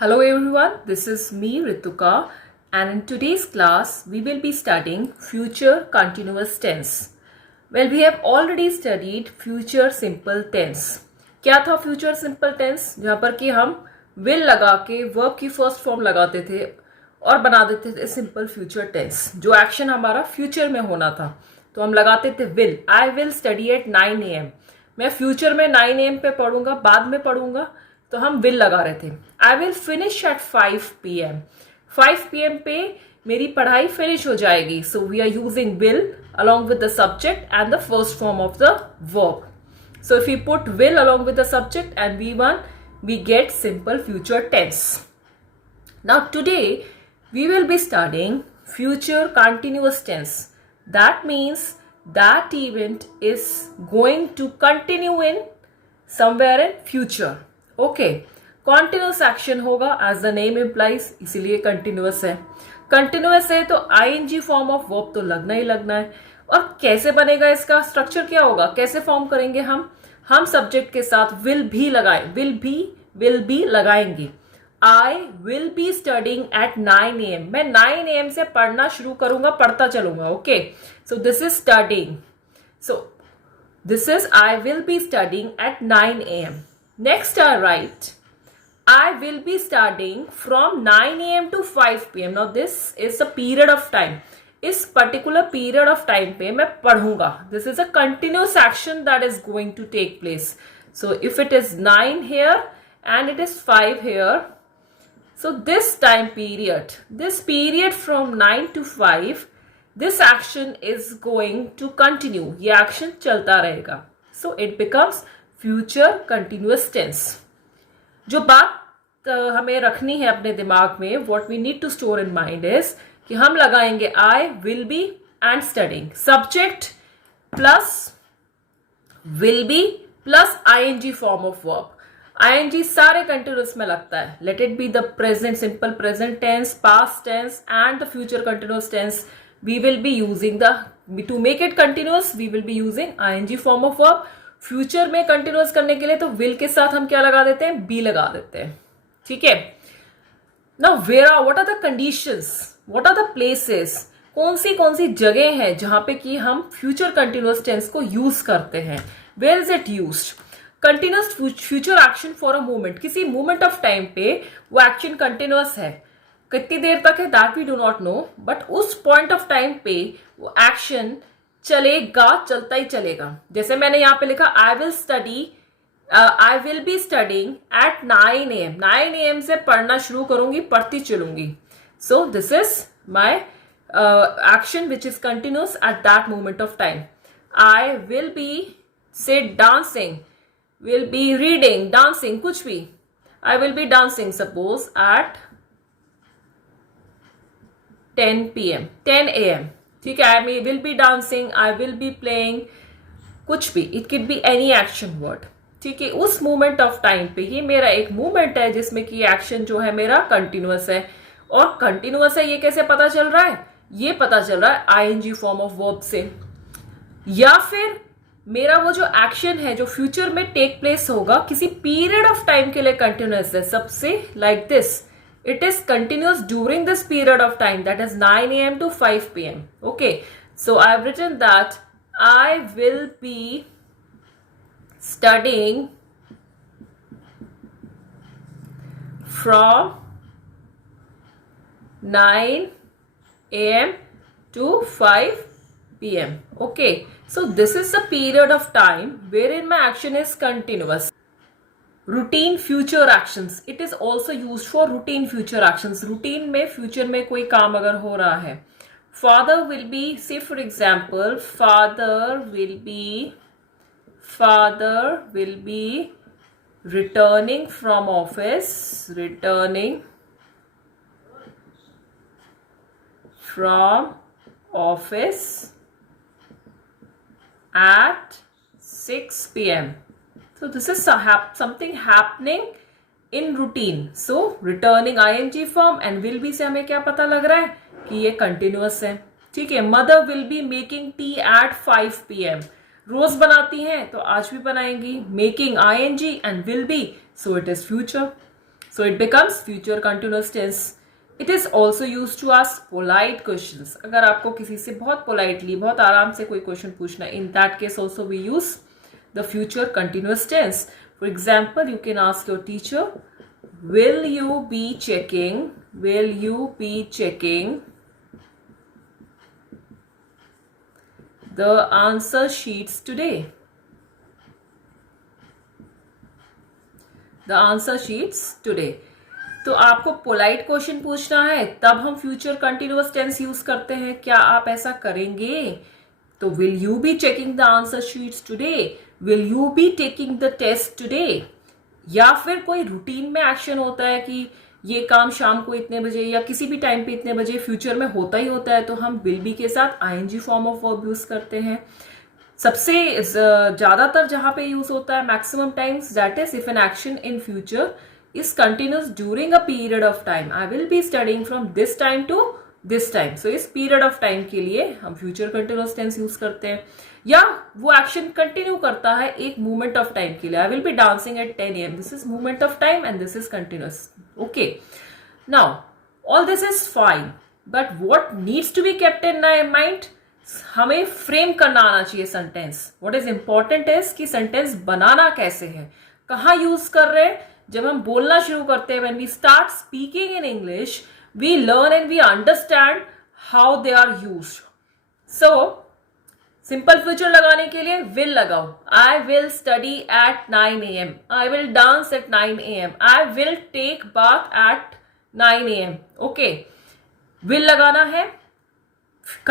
Hello everyone, this is me Rituka, and in today's class we will be studying future continuous tense. Well, we have already studied future simple tense. क्या था future simple tense? जहाँ पर कि हम will लगा के verb की first form लगाते थे और बना देते थे simple future tense. जो action हमारा future में होना था तो हम लगाते थे will. I will study at 9 AM. मैं future में 9 AM पे पढ़ूंगा, बाद में पढ़ूंगा, तो हम विल लगा रहे थे. I will finish at 5 PM. 5 PM पे मेरी पढ़ाई फिनिश हो जाएगी. So we are using will along with the subject and the first form of the verb. So if you put will along with the subject and we get simple future tense. Now today we will be studying future continuous tense. That means that event is going to continue in somewhere in future. Okay, continuous action होगा as the name implies, इसीलिए continuous है. Continuous है तो ING form of verb तो लगना ही लगना है. और कैसे बनेगा, इसका स्ट्रक्चर क्या होगा, कैसे फॉर्म करेंगे हम सब्जेक्ट के साथ विल भी लगाए, विल बी लगाएंगे. I will be studying at 9 AM. मैं 9 AM से पढ़ना शुरू करूंगा, पढ़ता चलूंगा. Okay, so this is studying. So this is I will be studying at 9 AM. Next I write, I will be studying from 9 AM to 5 PM. Now this is the period of time. इस particular period of time पे मैं पढ़ूंगा. This is a continuous action that is going to take place. So if it is 9 here and it is 5 here, so this time period, this period from 9 to 5, this action is going to continue. ये action चलता रहेगा. So it becomes future continuous tense. जो बात हमें रखनी है अपने दिमाग में, what we need to store in mind is कि हम लगाएंगे I will be and studying. Subject plus will be plus ING form of verb. Ing सारे कंटिन्यूस में लगता है. Let it be the present simple present tense, past tense and the future continuous tense. We will be using to make it continuous we will be using ing form of verb. Future में continuous करने के लिए तो will के साथ हम क्या लगा देते हैं, बी लगा देते हैं. ठीक है. Now what are the conditions, what are the places, कौन सी जगह है जहां पे कि हम फ्यूचर कंटिन्यूस टेंस को यूज करते हैं. Where is it used? Continuous future action for a moment. किसी मोमेंट ऑफ टाइम पे वो एक्शन कंटिन्यूस है. कितनी देर तक है that we do not know, but उस पॉइंट ऑफ टाइम पे वो एक्शन चलेगा, चलता ही चलेगा. जैसे मैंने यहां पे लिखा I will be studying at 9 AM. 9 AM से पढ़ना शुरू करूंगी, पढ़ती चलूंगी. So this is my action which is continuous at that moment of time. I will be say dancing, will be reading, dancing, कुछ भी. I will be dancing suppose at 10 AM. ठीक है. I will be dancing, I will be playing, कुछ भी. It can be any action word. ठीक है. उस moment of time पे ये मेरा एक मोमेंट है जिसमें कि एक्शन जो है मेरा कंटिन्यूअस है. और कंटिन्यूअस है ये कैसे पता चल रहा है, ये पता चल रहा है आईएनजी फॉर्म ऑफ वर्ब से. या फिर मेरा वो जो एक्शन है जो फ्यूचर में टेक प्लेस होगा किसी पीरियड ऑफ टाइम के लिए कंटिन्यूअस है. सबसे like this, it is continuous during this period of time, that is 9 AM to 5 PM. Okay, so I have written that I will be studying from 9 AM to 5 PM. Okay, so this is the period of time wherein my action is continuous. Routine future actions, it is also use for routine future actions. Routine में future में कोई काम अगर हो रहा है, father will be, से for example father will be returning from office, at 6 PM. So this is something happening in routine. So returning ing form and will be से हमें क्या पता लग रहा है कि ये continuous है. ठीक है. Mother will be making tea at 5 PM. रोज बनाती हैं तो आज भी बनाएंगी. Making ing and will be, so it is future. So it becomes future continuous tense. It is also used to ask polite questions. अगर आपको किसी से बहुत politely, बहुत आराम से कोई question पूछना, in that case also we use the future continuous tense. For example, you can ask your teacher, will you be checking the answer sheets today? The answer sheets today. तो आपको polite question पूछना है, तब हम future continuous tense use करते हैं. क्या आप ऐसा करेंगे? तो will you be checking the answer sheets today, will you be taking the test today. या फिर कोई रूटीन में एक्शन होता है कि ये काम शाम को इतने बजे या किसी भी टाइम पे इतने बजे फ्यूचर में होता ही होता है, तो हम विल बी के साथ ing form of verb use करते हैं. सबसे ज्यादातर जहां पे यूज होता है maximum times, that is if an action in future is continuous during a period of time. I will be studying from this time to this time. So इस period of time के लिए हम future continuous tense use करते हैं. या वो action continue करता है एक moment of time के लिए. I will be dancing at 10 AM. This is moment of time and this is continuous. Okay. Now all this is fine. But what needs to be kept in my mind? हमें frame करना आना चाहिए sentence. What is important is कि sentence बनाना कैसे है, कहाँ use कर रहे हैं. जब हम बोलना शुरू करते हैं, when we start speaking in English, we learn and we understand how they are used. So, simple future लगाने के लिए will लगाओ. I will study at 9 AM. I will dance at 9 AM. I will take bath at 9 AM. Okay. will लगाना है.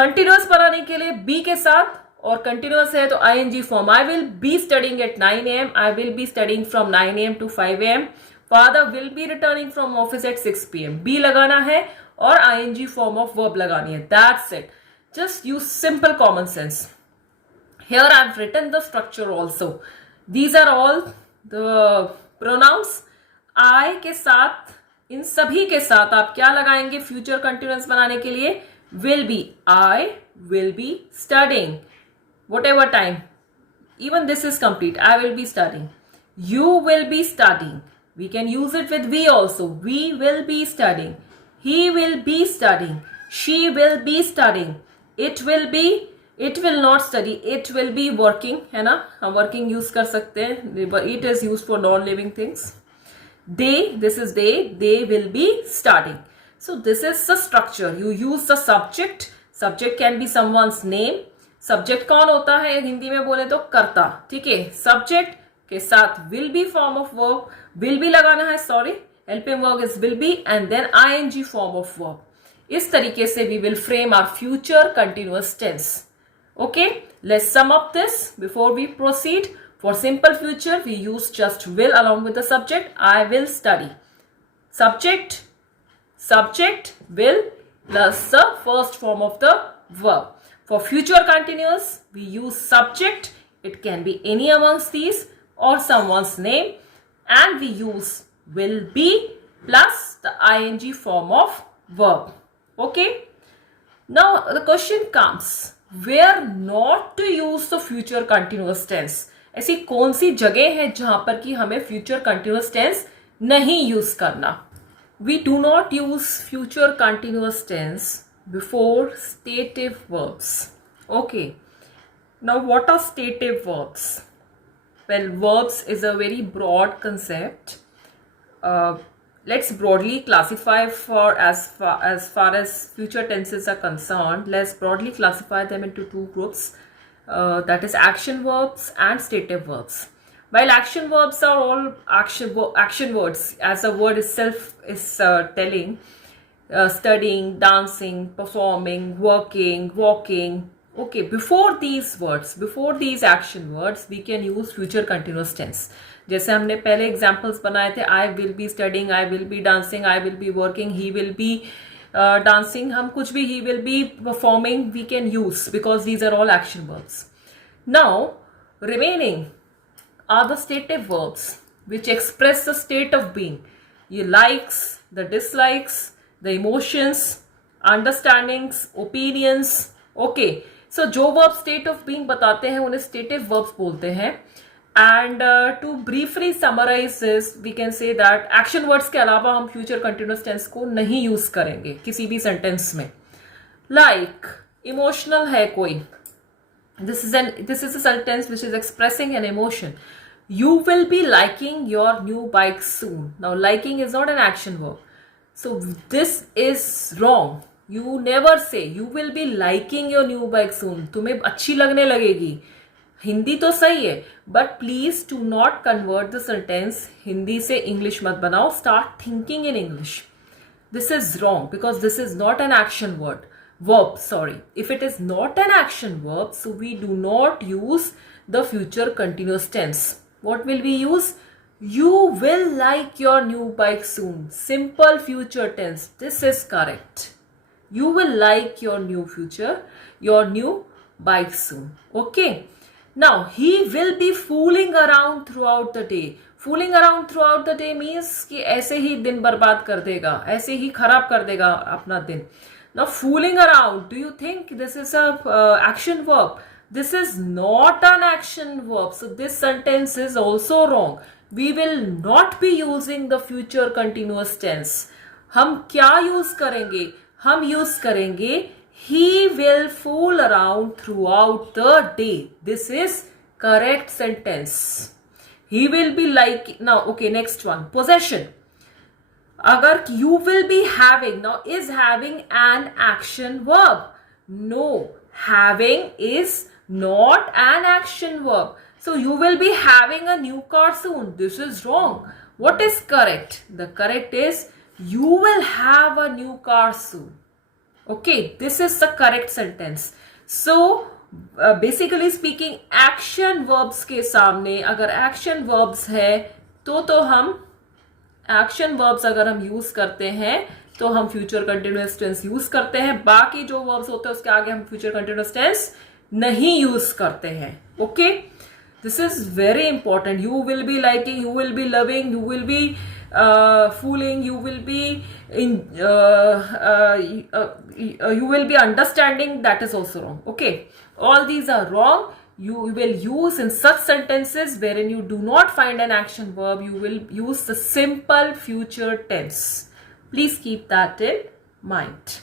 Continuous बनाने के लिए be के साथ, और कंटिन्यूअस है तो ing form. I will be studying at 9 AM. I will be studying from 9 AM to 5 AM. Father will be returning from office at 6 PM. Be लगाना है और ing फॉर्म ऑफ वर्ब लगानी है. That's it. Just use simple common sense. Here I have written the structure also. These are all the pronouns. I के साथ, इन सभी के साथ आप क्या लगाएंगे फ्यूचर कंटिन्यूअस बनाने के लिए? Will be. I will be studying whatever time, even this is complete. I will be studying. You will be studying. We can use it with we also. We will be studying. He will be studying. She will be studying. It will be, it will not study. It will be working, है ना. हम working use कर सकते हैं. It is used for non-living things. They, this is they will be studying. So this is the structure. You use the subject. Subject can be someone's name. Subject कौन होता है हिंदी में बोले तो कर्ता. ठीक है. सब्जेक्ट के साथ will be form of verb. Will be लगाना है, sorry, helping verb is will be and then ing form of verb. इस तरीके से we will frame our future continuous tense. Okay, let's sum up this before we proceed. For simple future we use just will along with the subject. I will study. Subject will plus the first form of the verb. For future continuous, we use subject. It can be any amongst these or someone's name. And we use will be plus the ing form of verb. Okay? Now the question comes, where not to use the future continuous tense? ऐसी कौन सी जगह है जहां पर कि हमें future continuous tense नहीं use करना? We do not use future continuous tense before stative verbs. Okay. Now what are stative verbs? Well, verbs is a very broad concept. Let's broadly classify as far as future tenses are concerned. Let's broadly classify them into two groups. That is action verbs and stative verbs. While action verbs are all action words, as the word itself is telling, studying, dancing, performing, working, walking. Okay, before these words, before these action words, we can use future continuous tense. जैसे हमने पहले examples बनाए थे, I will be studying, I will be dancing, I will be working, he will be dancing. हम कुछ भी he will be performing we can use because these are all action verbs. Now, remaining are the stative verbs which express the state of being. The likes, the dislikes, the emotions, understandings, opinions. Okay, so जो verb state of being बताते हैं उन्हें stative verbs बोलते हैं. And to briefly summarise this we can say that action words के अलावा हम future continuous tense को नहीं यूज करेंगे किसी भी सेंटेंस में. लाइक इमोशनल है कोई, this is a sentence which is expressing an emotion. You will be liking your new bike soon. Now liking is not an action verb, so this is wrong. You never say you will be liking your new bike soon. तुम्हें अच्छी लगने लगेगी. हिंदी तो सही है, but please do not convert the sentence. Hindi से English मत बनाओ. Start thinking in English. This is wrong because this is not an action verb, sorry. If it is not an action verb, so we do not use the future continuous tense. What will we use? You will like your new bike soon. Simple future tense. This is correct. You will like your new bike soon. Okay. Now he will be fooling around throughout the day. Fooling around throughout the day means कि ऐसे ही दिन बर्बाद कर देगा, ऐसे ही खराब कर देगा अपना दिन. Now fooling around, do you think this is a action verb? This is not an action verb. So this sentence is also wrong. We will not be using the future continuous tense. हम क्या use करेंगे? हम use करेंगे he will fool around throughout the day. This is correct sentence. He will be like, now okay, next one, possession. अगर you will be having, now is having an action verb? No, having is not an action verb. So you will be having a new car soon. This is wrong. What is correct? The correct is you will have a new car soon. Okay, this is the correct sentence. So basically speaking, action verbs के सामने अगर action verbs है तो हम action verbs अगर हम use करते हैं तो हम फ्यूचर कंटिन्यूअस टेंस यूज करते हैं. बाकी जो वर्ब्स होते हैं उसके आगे हम फ्यूचर कंटिन्यूअस टेंस नहीं यूज करते हैं. Okay, this is very important. You will B liking, you will B loving, you will B fooling, you will be you will be understanding. That is also wrong. Okay, all these are wrong. You will use in such sentences wherein you do not find an action verb, you will use the simple future tense. Please keep that in mind.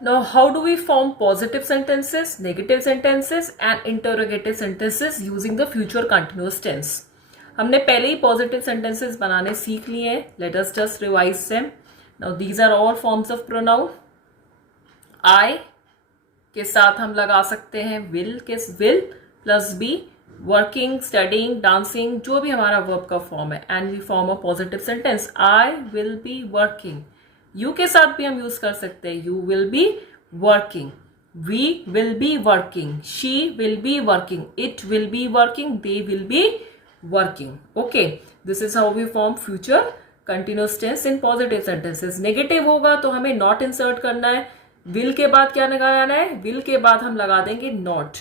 Now, how do we form positive sentences, negative sentences and interrogative sentences using the future continuous tense? हमने पहले ही positive sentences बनाने सीख लिए हैं. Let us just revise them. Now these are all forms of pronoun. I के साथ हम लगा सकते हैं will plus be. Working, studying, dancing, जो भी हमारा वर्ब का फॉर्म है, and we form a positive sentence. I will be working. You के साथ भी हम यूज कर सकते हैं. You will be working, we will be working, she will be working, it will be working, they will be working. Okay, this is how we form future continuous tense in positive sentences. Negative होगा तो हमें not insert करना है. will के बाद क्या लगाना है? will के बाद हम लगा देंगे not.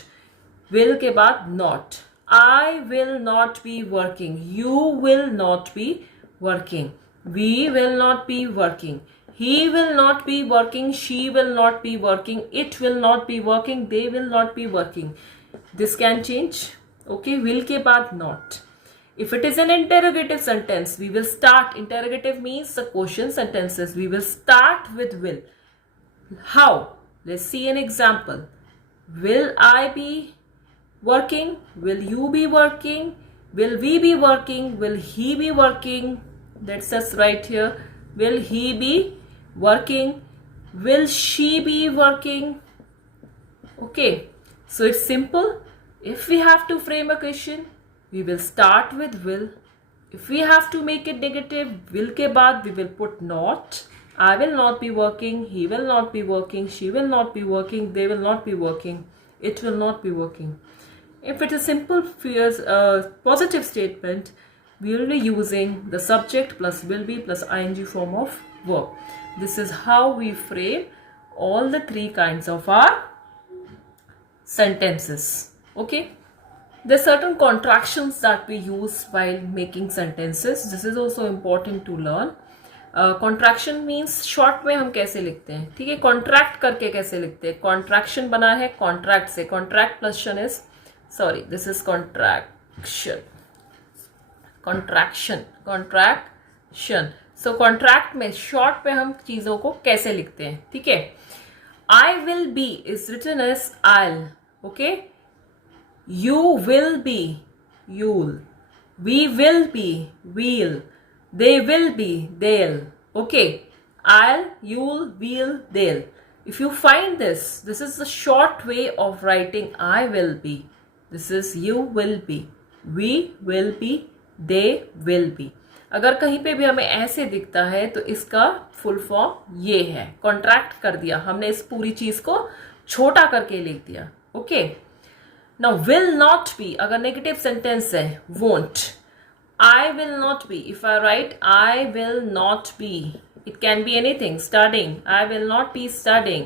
will के बाद not. I will not be working. You will not be working. We will not be working. He will not be working. She will not be working. It will not be working. They will not be working. This can change. Okay, will के बाद not. If it is an interrogative sentence, we will start. Interrogative means the question sentences. We will start with will. How? Let's see an example. Will I be working? Will you be working? Will we be working? Will he be working? That's us right here. Will he be working? Will she be working? Okay, so it's simple. If we have to frame a question, we will start with will. If we have to make it negative, will के बाद we will put not. I will not be working. He will not be working. She will not be working. They will not be working. It will not be working. If it is simple positive statement, we will be using the subject plus will be plus ing form of verb. This is how we frame all the three kinds of our sentences. Okay. There are certain contractions that we use while making sentences. This is also important to learn. Contraction means short में हम कैसे लिखते हैं. ठीक है, contract करके कैसे लिखते हैं. Contraction बना है contract से. Contract plus is, sorry, this is contract. Contraction, contraction. So contract में शॉर्ट में हम चीजों को कैसे लिखते हैं, ठीक है। I will be is written as I'll, okay. You will be, you'll. We will be, we'll. They will be, they'll. Okay. I'll, you'll, we'll, they'll. If you find this is the short way of writing I will be. This is you will be, we will be, they will be. अगर कहीं पे भी हमें ऐसे दिखता है तो इसका फुल फॉर्म ये है। कॉन्ट्रैक्ट कर दिया हमने, इस पूरी चीज को छोटा करके लिख दिया, okay. Now will not be, अगर नेगेटिव सेंटेंस है, won't. I will not be, if I write I will not be, it can be anything, studying, I will not be studying.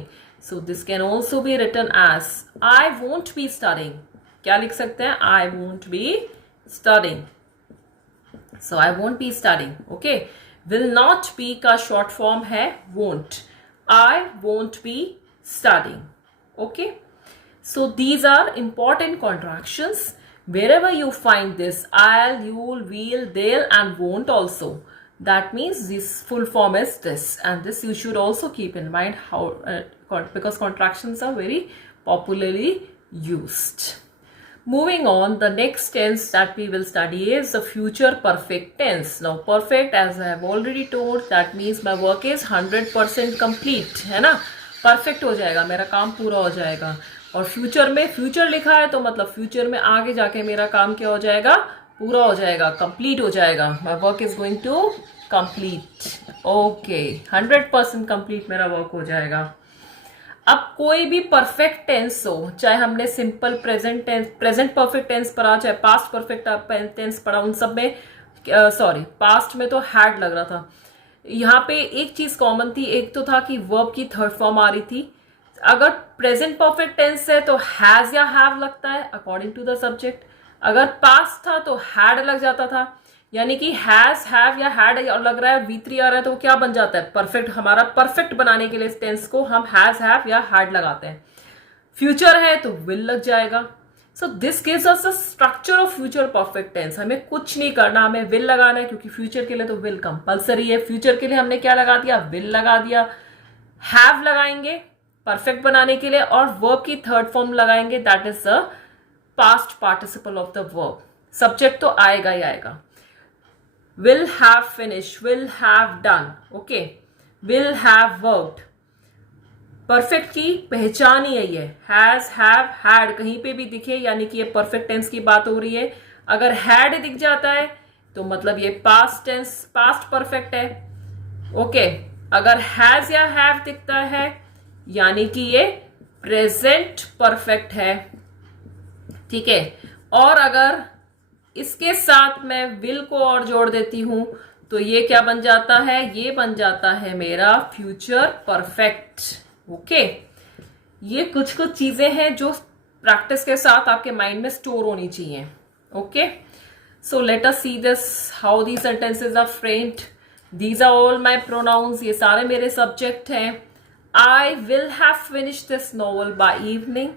So this can also be written as I won't be studying. क्या लिख सकते हैं, I won't be studying. So I won't be studying, okay. Will not be का short form है won't. I won't be studying, okay. So these are important contractions. Wherever you find this I'll, you'll, will, they'll and won't also, that means this full form is this, and this you should also keep in mind how because contractions are very popularly used. Moving on, the next tense that we will study is the future perfect tense. Now perfect, as I have already told, that means my work is 100% complete, है ना। perfect हो जाएगा, मेरा काम पूरा हो जाएगा। और फ्यूचर में फ्यूचर लिखा है तो मतलब फ्यूचर में आगे जाके मेरा काम क्या हो जाएगा, पूरा हो जाएगा, कंप्लीट हो जाएगा। my work is going to complete, okay, 100% complete मेरा वर्क हो जाएगा। अब कोई भी परफेक्ट टेंस हो, चाहे हमने simple present tense, present perfect tense पढ़ा, चाहे पास्ट परफेक्ट टेंस पढ़ा, उन सब में सॉरी पास्ट में तो हैड लग रहा था। यहाँ पे एक चीज कॉमन थी, एक तो था कि वर्ब की थर्ड फॉर्म आ रही थी। अगर प्रेजेंट परफेक्ट टेंस है तो हैज या हैव लगता है अकॉर्डिंग टू द सब्जेक्ट। अगर पास्ट था तो हैड लग जाता था, यानी कि हैज, हैव या हैड लग रहा है, V3 आ रहा है तो क्या बन जाता है, परफेक्ट। हमारा परफेक्ट बनाने के लिए इस टेंस को हम हैज, हैव या हैड लगाते हैं। फ्यूचर है तो विल लग जाएगा। So this gives us the structure of future perfect tense. हमें कुछ नहीं करना, हमें विल लगाना है, क्योंकि फ्यूचर के लिए तो विल कंपलसरी है। फ्यूचर के लिए हमने क्या लगा दिया, विल लगा दिया। हैव लगाएंगे परफेक्ट बनाने के लिए, और वर्ब की थर्ड फॉर्म लगाएंगे, that is the past participle of the verb. Subject तो आएगा ही आएगा। will have finished, will have done, okay, will have worked। Perfect की पहचान ही यही है, हैज, हैव, हैड कहीं पे भी दिखे यानी कि ये परफेक्ट टेंस की बात हो रही है। अगर हैड दिख जाता है तो मतलब ये पास्ट टेंस, पास्ट परफेक्ट है, ओके। अगर हैज या हैव दिखता है यानी कि ये प्रेजेंट परफेक्ट है, ठीक है। और अगर इसके साथ मैं विल को और जोड़ देती हूं तो ये क्या बन जाता है, ये बन जाता है मेरा फ्यूचर परफेक्ट, ओके। ये कुछ कुछ चीजें हैं जो प्रैक्टिस के साथ आपके माइंड में स्टोर होनी चाहिए, okay. So let us see this, how the sentences are framed. These are all my pronouns, ये सारे मेरे सब्जेक्ट हैं। I will have finished this novel by evening,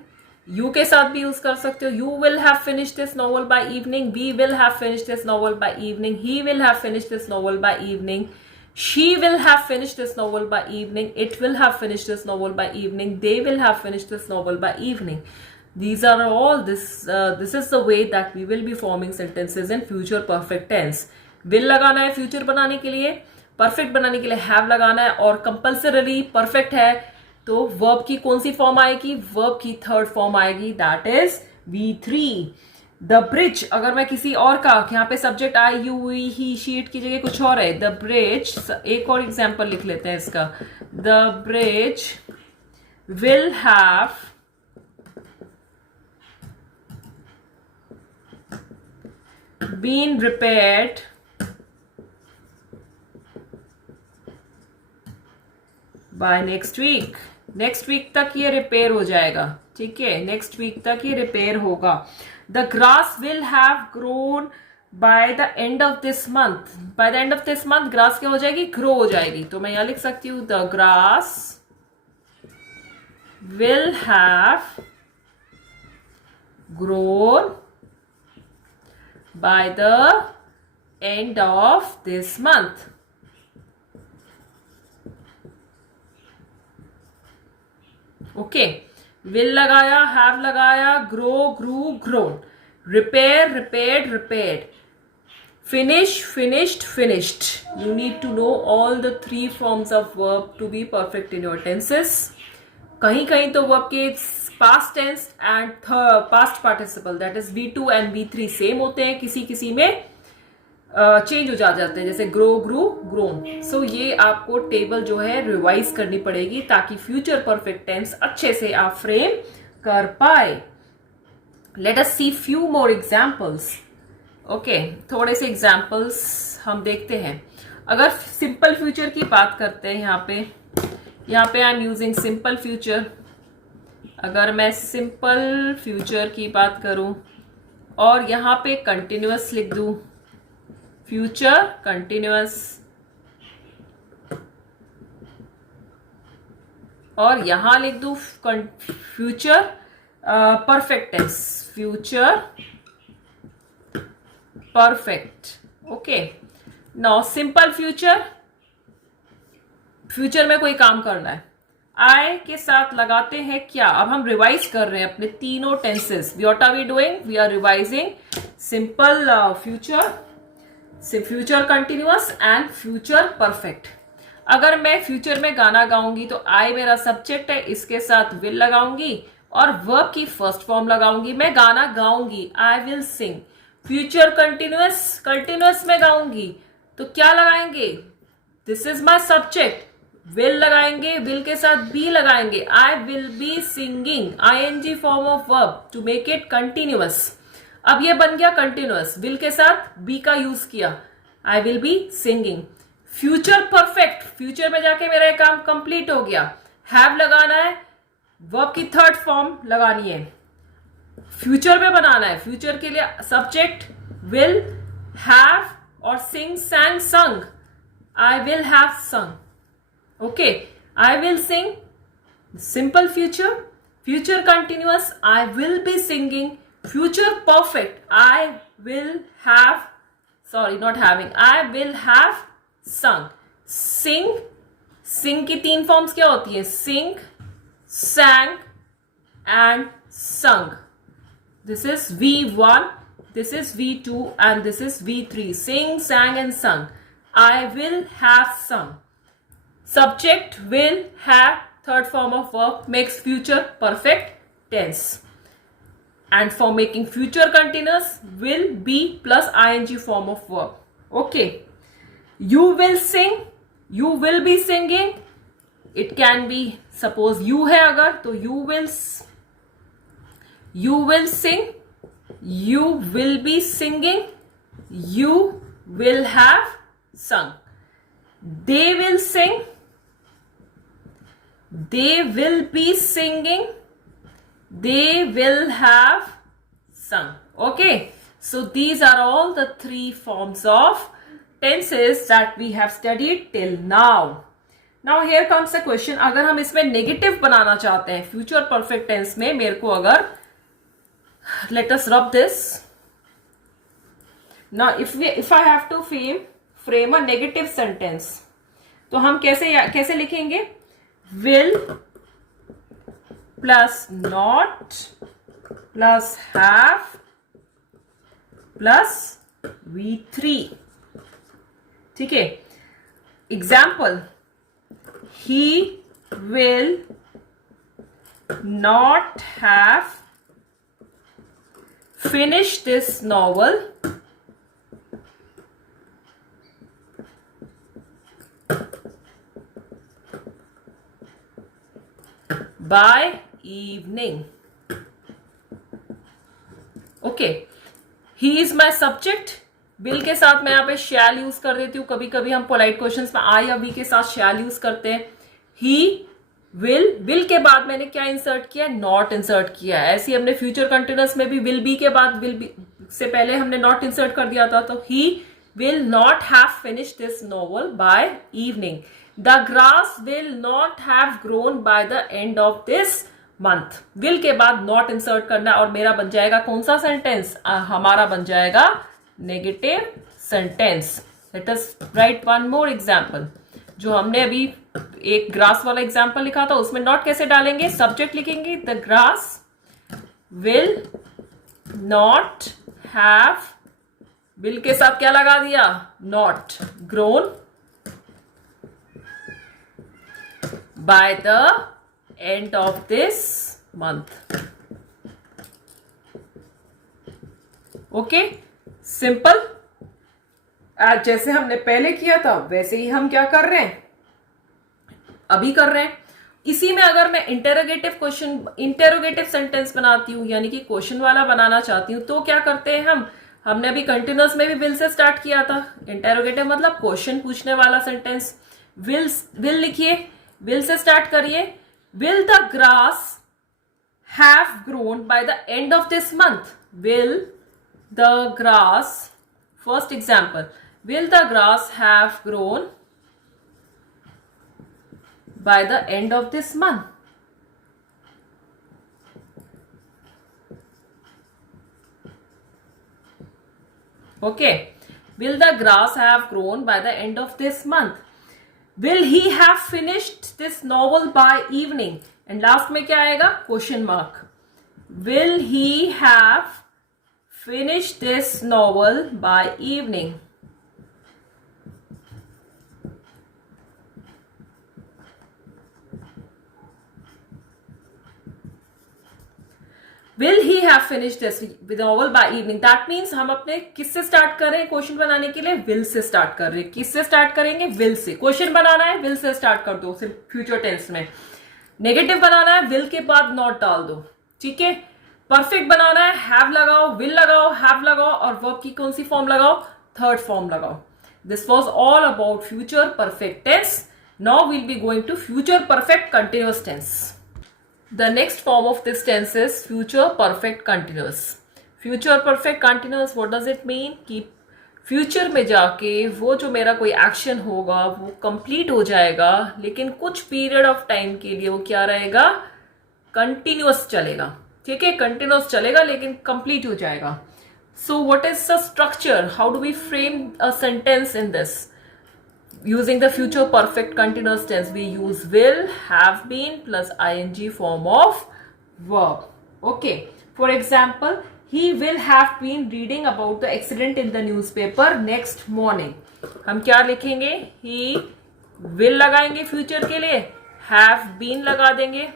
you के साथ भी यूज कर सकते हो। You will have finished this novel by evening, we will have finished this novel by evening, he will have finished this novel by evening, she will have finished this novel by evening, it will have finished this novel by evening, they will have finished this novel by evening. These are all this is the way that we will be forming sentences in future perfect tense. Will लगाना है future बनाने के लिए, perfect बनाने के लिए have लगाना है, और कंपल्सरली परफेक्ट है तो वर्ब की कौन सी फॉर्म आएगी, वर्ब की थर्ड फॉर्म आएगी, that is V3। The bridge, अगर मैं किसी और का, यहाँ पे subject I, you, we, he, she की जगह कुछ और है, द ब्रिज, एक और एग्जाम्पल लिख लेते हैं इसका। The bridge will have been repaired by next week। Next week तक ये रिपेयर हो जाएगा, ठीक है, नेक्स्ट वीक तक ये रिपेयर होगा। The grass will have grown by the end of this month, by the end of this month grass क्या हो जाएगी, ग्रो हो जाएगी। तो मैं यहां लिख सकती हूं the grass will have grown by the end of this month. Okay, will लगाया, have लगाया, grow, grew, grown, repair, repaired, repaired, finish, finished, finished. You need to know all the three forms of verb to be perfect in your tenses. कहीं कहीं तो verb के past tense and past participle that is V2 and V3 same होते हैं, किसी किसी में change हो जाते हैं, जैसे ग्रो, ग्रू, ग्रोन. सो ये आपको टेबल जो है रिवाइज करनी पड़ेगी ताकि फ्यूचर परफेक्ट टेंस अच्छे से आप फ्रेम कर पाए. Late us see few more examples. Okay, थोड़े से एग्जाम्पल्स हम देखते हैं. अगर सिंपल फ्यूचर की बात करते हैं, यहाँ पे I am using simple future. अगर मैं सिंपल फ्यूचर की बात करूं और यहाँ पे कंटिन्यूअस लिख दूं, फ्यूचर कंटिन्यूअस, और यहां लिख दूं future perfect tense, future perfect. Okay, now simple future, future में कोई काम करना है, आई के साथ लगाते हैं क्या. अब हम रिवाइज कर रहे हैं अपने तीनों tenses. What are we doing? We are revising simple future, future continuous and future perfect. अगर मैं फ्यूचर में गाना गाऊंगी तो आई मेरा सब्जेक्ट है, इसके साथ विल लगाऊंगी और वर्ब की फर्स्ट फॉर्म लगाऊंगी. मैं गाना गाऊंगी, I will sing. Future continuous, continuous में गाऊंगी तो क्या लगाएंगे? This is my subject, will लगाएंगे, विल के साथ बी लगाएंगे. I will be singing, ING form of verb to make it continuous. अब ये बन गया कंटिन्यूअस, विल के साथ बी का यूज किया, आई will be singing. Future perfect, future में जाके मेरा ये काम कंप्लीट हो गया. हैव लगाना है, वर्ब की थर्ड फॉर्म लगानी है, फ्यूचर में बनाना है. फ्यूचर के लिए सब्जेक्ट विल, हैव और sing, sang, sung. I will have sung. Okay, I will sing, simple future. Future continuous, I will be singing. Future perfect, I will have, sorry not having, I will have sung. Sing, sing की तीन forms क्या होती है? Sing, sang and sung. This is V1, this is V2 and this is V3. Sing, sang and sung. I will have sung. Subject will, have, third form of verb makes future perfect tense. And for making future continuous, will, be plus ING form of verb. Okay. You will sing, you will be singing. It can be, suppose you है अगर तो you will sing, you will be singing, you will have sung. They will sing, they will be singing, they will have sung. Okay, so these are all the three forms of tenses that we have studied till now. Now here comes a question. अगर हम इसमें negative बनाना चाहते हैं future perfect tense में, मेरे को अगर, let us rub this. Now if I have to frame a negative sentence, तो हम कैसे लिखेंगे? Will plus not plus have plus V3. ठीक है. Example, he will not have finished this novel by evening. Okay, he is my subject. will के साथ मैं यहाँ पे shall यूज कर देती हूँ. कभी कभी हम पोलाइट क्वेश्चंस में I या we के साथ shall यूज करते हैं. he will के बाद मैंने क्या इंसर्ट किया? नॉट इंसर्ट किया है. ऐसे ही हमने फ्यूचर कंटिन्यूअस में भी will be के बाद will be से पहले हमने नॉट इंसर्ट कर दिया था. तो he will not have finished this novel by evening. The grass will not have grown by the end of this month. will के बाद नॉट इंसर्ट करना और मेरा बन जाएगा कौन सा सेंटेंस? हमारा बन जाएगा negative sentence. Let us right one more example. जो हमने अभी एक ग्रास वाला एग्जाम्पल लिखा था उसमें नॉट कैसे डालेंगे, सब्जेक्ट लिखेंगे the grass will not have, will के साथ क्या लगा दिया, not, grown by the end of this month. Okay, simple. आज जैसे हमने पहले किया था वैसे ही हम क्या कर रहे हैं, अभी कर रहे हैं. इसी में अगर मैं इंटेरोगेटिव सेंटेंस बनाती हूं, यानी कि क्वेश्चन वाला बनाना चाहती हूं, तो क्या करते हैं हमने अभी कंटिन्यूअस में भी विल से स्टार्ट किया था. इंटेरोगेटिव मतलब क्वेश्चन पूछने वाला सेंटेंस. विल लिखिए, विल से स्टार्ट करिए. Will the grass have grown by the end of this month. Will the grass, first example, will the grass have grown by the end of this month? Okay, will the grass have grown by the end of this month? Will he have finished this novel by evening? And last में क्या आएगा, question mark. Will he have finished this novel by evening? Will he have finished this novel by evening? That means हम अपने किससे start कर रहे हैं question बनाने के लिए, विल से स्टार्ट कर रहे हैं. किससे स्टार्ट करेंगे, विल से. क्वेश्चन बनाना है विल से स्टार्ट कर दो, सिर्फ फ्यूचर टेंस में. नेगेटिव बनाना है विल के बाद नॉट डाल दो. ठीक है. परफेक्ट बनाना है हैव लगाओ, विल लगाओ, हैव लगाओ, और वर्ब की कौन सी फॉर्म लगाओ, थर्ड फॉर्म लगाओ. This was all about future perfect tense. Now will be going to future perfect continuous tense. The next form of this tense is future perfect continuous. Future perfect continuous, what does it mean? कि future में जाके वो जो मेरा कोई action होगा वो complete हो जाएगा, लेकिन कुछ पीरियड ऑफ टाइम के लिए वो क्या रहेगा, कंटिन्यूअस चलेगा. ठीक है, कंटिन्यूअस चलेगा लेकिन कंप्लीट हो जाएगा. So what is the structure, how do we frame a sentence in this? Using the future perfect continuous tense, we use will, have been plus ing form of verb. Okay. For example, he will have been reading about the accident in the newspaper next morning. हम क्या लिखेंगे, he will लगाएंगे future के लिए, have been लगा देंगे.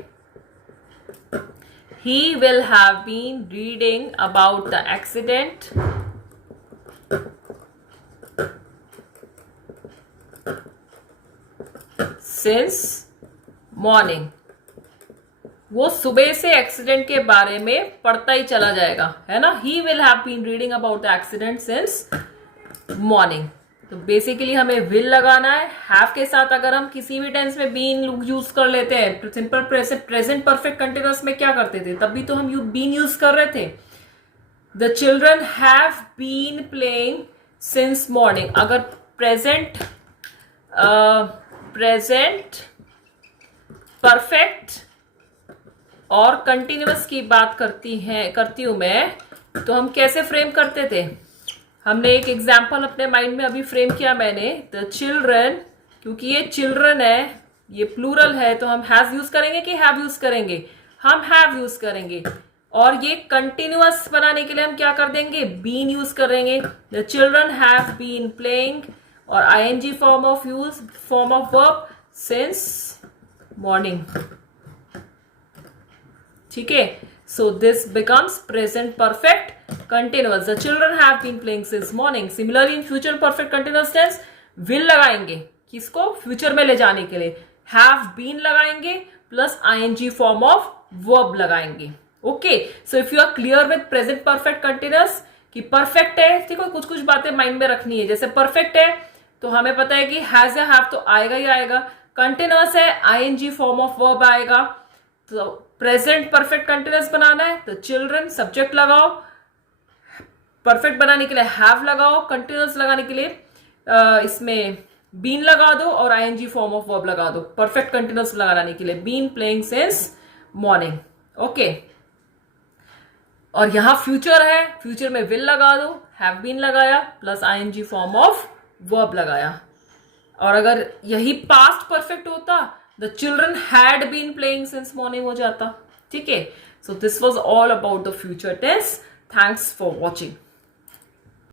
He will have been reading about the accident since morning. वो सुबह से एक्सीडेंट के बारे में पढ़ता ही चला जाएगा, है ना. He will have been reading about the accident since morning. तो बेसिकली हमें विल लगाना है. हैव के साथ अगर हम किसी भी टेंस में बीन यूज कर लेते हैं, सिंपल प्रेजेंट परफेक्ट कंटिन्यूअस में क्या करते थे, तब भी तो हम बीन यूज कर रहे थे. The children have been playing since morning. अगर प्रेजेंट परफेक्ट और कंटिन्यूअस की बात करती हूं मैं, तो हम कैसे फ्रेम करते थे, हमने एक एग्जाम्पल अपने माइंड में अभी फ्रेम किया मैंने. द चिल्ड्रन, क्योंकि ये चिल्ड्रन है, ये प्लूरल है, तो हम हैव यूज करेंगे कि हैव यूज करेंगे, हम हैव यूज करेंगे. और ये कंटिन्यूअस बनाने के लिए हम क्या कर देंगे, बीन यूज करेंगे. The children have been playing, और ing form of verb since morning. ठीक है. So this becomes present perfect continuous. The children have been playing since morning. Similarly in future perfect continuous tense will लगाएंगे, किसको, future में ले जाने के लिए. हैव बीन लगाएंगे plus ing form of verb लगाएंगे. Okay. So if you are clear with present perfect continuous कि परफेक्ट है, देखो कुछ बातें माइंड में रखनी है. जैसे परफेक्ट है तो हमें पता है कि हैज या हैव तो आएगा ही आएगा. कंटिन्यूअस है, ing फॉर्म ऑफ वर्ब आएगा. तो प्रेजेंट परफेक्ट कंटिन्यूअस बनाना है तो चिल्ड्रन सब्जेक्ट लगाओ, परफेक्ट बनाने के लिए हैव लगाओ, कंटिन्यूअस लगाने के लिए इसमें बीन लगा दो और ing फॉर्म ऑफ वर्ब लगा दो. परफेक्ट कंटिन्यूअस लगाने के लिए been playing since morning. Okay. और यहां फ्यूचर है, फ्यूचर में विल लगा दो, हैव बीन लगाया plus ING form of verb लगाया। और अगर यही पास्ट परफेक्ट होता, the children had been playing since morning हो जाता। ठीक है, so this was all about the future tense. Thanks for watching.